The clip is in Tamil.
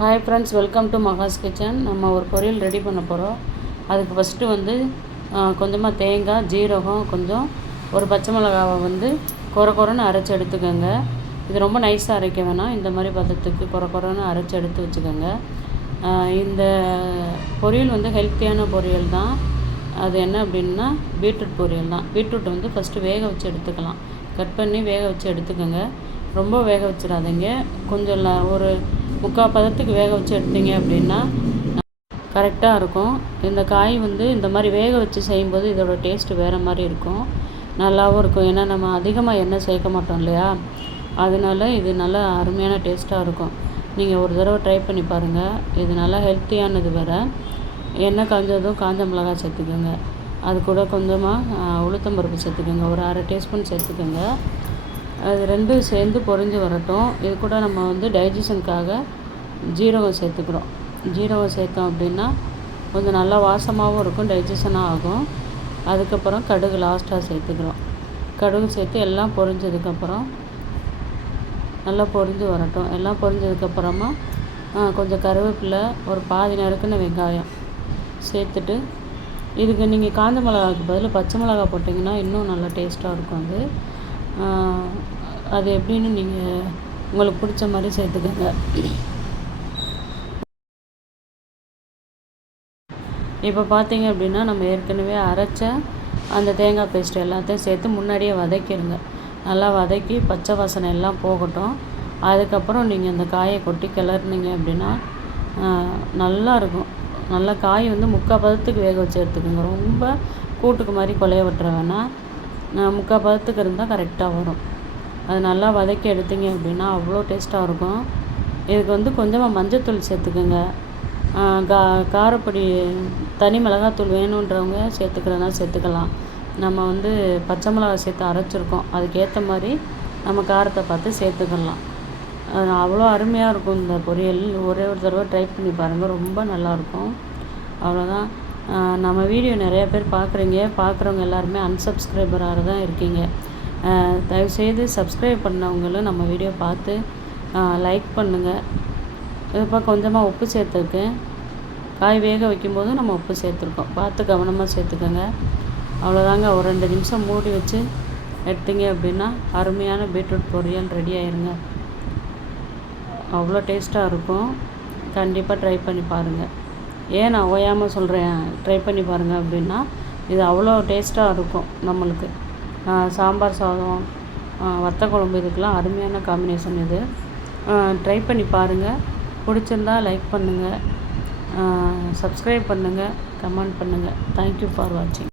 Hi friends, welcome to Maha's kitchen. நம்ம ஒரு பொரியல் ரெடி பண்ண போகிறோம். அதுக்கு ஃபஸ்ட்டு வந்து கொஞ்சமாக தேங்காய், ஜீரகம், கொஞ்சம் ஒரு பச்சை மிளகாவை வந்து கொரன்னு அரைச்சி எடுத்துக்கோங்க. இது ரொம்ப நைஸாக அரைக்க வேணாம். இந்த மாதிரி பதத்துக்கு கொரன்னு அரைச்சி எடுத்து வச்சுக்கோங்க. இந்த பொரியல் வந்து ஹெல்த்தியான பொரியல் தான். அது என்ன அப்படின்னா பீட்ரூட் பொரியல் தான். பீட்ரூட் வந்து ஃபஸ்ட்டு வேக வச்சு எடுத்துக்கலாம். கட் பண்ணி வேக வச்சு எடுத்துக்கோங்க. ரொம்ப வேக வச்சிடாதீங்க. கொஞ்சம் ஒரு 3/4 பதத்துக்கு வேக வச்சு எடுத்தீங்க அப்படின்னா கரெக்டாக இருக்கும். இந்த காய் வந்து இந்த மாதிரி வேக வச்சு செய்யும்போது இதோட டேஸ்ட்டு வேறு மாதிரி இருக்கும், நல்லாவும் இருக்கும். ஏன்னா நம்ம அதிகமாக எண்ணெய் சேர்க்க மாட்டோம் இல்லையா, அதனால இது நல்லா அருமையான டேஸ்ட்டாக இருக்கும். நீங்கள் ஒரு தடவை ட்ரை பண்ணி பாருங்கள். இது நல்லா ஹெல்த்தியானது வேறு. எண்ணெய் காஞ்சதும் காஞ்ச மிளகாய் சேர்த்துக்கோங்க. அது கூட கொஞ்சமாக உளுத்தம்பருப்பு சேர்த்துக்கோங்க. ஒரு 1/2 டீஸ்பூன் சேர்த்துக்கோங்க. அது ரெண்டும் சேர்ந்து பொரிஞ்சு வரட்டும். இது கூட நம்ம வந்து டைஜஷனுக்காக ஜீரகம் சேர்த்துக்கிறோம். ஜீரகம் சேர்த்தோம் அப்படின்னா கொஞ்சம் நல்லா வாசமாகவும் இருக்கும், டைஜஷனாக ஆகும். அதுக்கப்புறம் கடுகு லாஸ்ட்டாக சேர்த்துக்கிறோம். கடுகு சேர்த்து எல்லாம் பொரிஞ்சதுக்கப்புறம் நல்லா பொரிஞ்சு வரட்டும். எல்லாம் பொரிஞ்சதுக்கப்புறமா கொஞ்சம் கருவேப்பிலை, ஒரு பாதி நறுக்குன வெங்காயம் சேர்த்துட்டு, இதுக்கு நீங்கள் காஞ்ச மிளகாய்க்கு பதில் பச்சை மிளகாய் போட்டிங்கன்னா இன்னும் நல்லா டேஸ்ட்டாக இருக்கும். அது எப்படின்னு நீங்கள் உங்களுக்கு பிடிச்ச மாதிரி சேர்த்துக்கோங்க. இப்போ பார்த்தீங்க அப்படின்னா நம்ம ஏற்கனவே அரைச்ச அந்த தேங்காய் பேஸ்ட் எல்லாத்தையும் சேர்த்து முன்னாடியே வதக்கிடுங்க. நல்லா வதக்கி பச்சை வாசனை எல்லாம் போகட்டும். அதுக்கப்புறம் நீங்கள் அந்த காயை கொட்டி கிளறினீங்க அப்படின்னா நல்லாயிருக்கும். நல்லா காய் வந்து 3/4 பதத்துக்கு வேக வச்சு எடுத்துக்கோங்க. ரொம்ப கூட்டுக்கு மாதிரி கொலைய விட்டுற வேணாம். 3/4 பதத்துக்கு இருந்தால் கரெக்டாக வரும். அது நல்லா வதக்கி எடுத்தீங்க அப்படின்னா அவ்வளோ டேஸ்ட்டாக இருக்கும். இதுக்கு வந்து கொஞ்சமாக மஞ்சத்தூள் சேர்த்துக்கோங்க. காரப்பொடி, தனி மிளகாத்தூள் வேணுன்றவங்க சேர்த்துக்கிறதுனா சேர்த்துக்கலாம். நம்ம வந்து பச்சை மிளகாய் சேர்த்து அரைச்சிருக்கோம், அதுக்கேற்ற மாதிரி நம்ம காரத்தை பார்த்து சேர்த்துக்கலாம். அவ்வளோ அருமையாக இருக்கும் இந்த பொரியல். ஒரே ஒரு தடவை ட்ரை பண்ணி பாருங்கள், ரொம்ப நல்லாயிருக்கும். அவ்வளோதான். நம்ம வீடியோ நிறையா பேர் பார்க்குறவங்க எல்லாருமே அன்சப்ஸ்கிரைபராக தான் இருக்கீங்க. தயவுசெய்து சப்ஸ்கிரைப் பண்ணவங்களும் நம்ம வீடியோ பார்த்து லைக் பண்ணுங்கள். இப்போ கொஞ்சமாக உப்பு சேர்த்துருக்கேன். காய் வேக வைக்கும்போது நம்ம உப்பு சேர்த்துருக்கோம், பார்த்து கவனமாக சேர்த்துக்கோங்க. அவ்வளோதாங்க. ஒரு 2 நிமிஷம் மூடி வச்சு எடுத்தீங்க அப்படின்னா அருமையான பீட்ரூட் பொரியல் ரெடி ஆயிருங்க. அவ்வளோ டேஸ்ட்டாக இருக்கும். கண்டிப்பாக ட்ரை பண்ணி பாருங்கள். ஏன் நான் ஓயாமல் சொல்கிறேன் ட்ரை பண்ணி பாருங்கள் அப்படின்னா, இது அவ்வளோ டேஸ்ட்டாக இருக்கும். நம்மளுக்கு சாம்பார் சாதம், வத்த குழம்பு, இதுக்கெலாம் அருமையான காம்பினேஷன் இது. ட்ரை பண்ணி பாருங்கள். பிடிச்சிருந்தா லைக் பண்ணுங்கள், சப்ஸ்கிரைப் பண்ணுங்கள், கமெண்ட் பண்ணுங்கள். தேங்க்யூ ஃபார் வாட்சிங்.